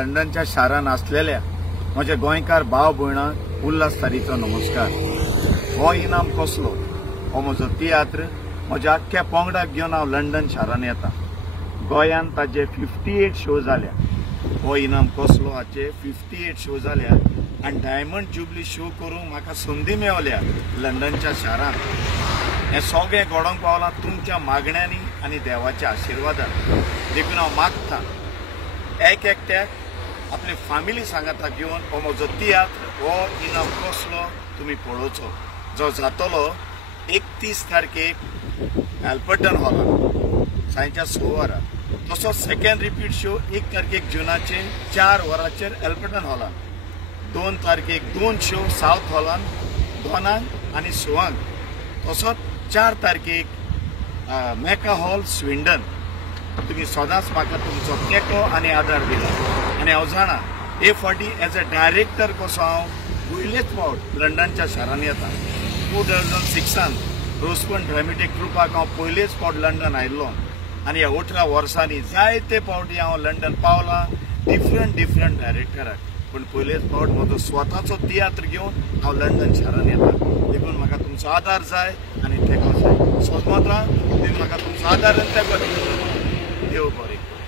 लंडनच्या शारान असलेल्या म्हज्या गोंयकार भाव भयणांक उल्हास तारीचो नमस्कार। हो इनाम कसलो? हो म्हजो तियात्र म्हज्या आख्ख्या पंगडाक घेवन हांव लंडन शारान येता। गोंयांत ताजे 58 शो जाल्या। हो इनाम कसलो? हाचे 58 शो जाल्या आनी डायमंड जुबली शो करूंक म्हाका संदी मेवल्या लंडनच्या शारान। हें सगळें घडोवंक पावलां तुमच्या मागण्यांनी आनी देवाच्या आशिर्वादान। देखून हांव मागतां एक एकट्याक आपली फॅमिली सांगाता घेवन हो म्हजो तियात्र हो इनाम कसलो तुमी पळोवचो, जो जातलो 31 तारखेक एल्बर्टन हॉलान सांजच्या 6 वरां। तसोच सेकंड रिपीट शो 1 तारखेक जुनाचे 4 वरांचेर एल्बर्टन हॉलान। 2 तारखेक 2 शो साउथ हॉलान 2 आनी 6। तसोच 4 तारखेक मेका हॉल स्विंडन। तुम्ही सदांच म्हाका तुमचो तेंको आनी आदार दिला आनी हांव जाणा हे फावटी एज अ डायरेक्टर कसो हांव पयलेच फावट लंडनच्या शारान येता। 2006 रोसपन ड्रामेटीक ट्रुपाक हांव पयलेच फावट लंडन आयिल्लो आनी ह्या 18 वर्सांनी जायते फावटी हांव लंडन पावलां डिफरंट डायरेक्टराक, पूण पयलेच फावट म्हजो स्वताचो तियात्र घेवन हांव लंडन शारान येता। देखून म्हाका तुमचो आदार जाय आनी तेंको जाय। सोजमोत राव, तुम्ही म्हाका तुमचो आदार आनी तेंको दिता। देव बरें करूं।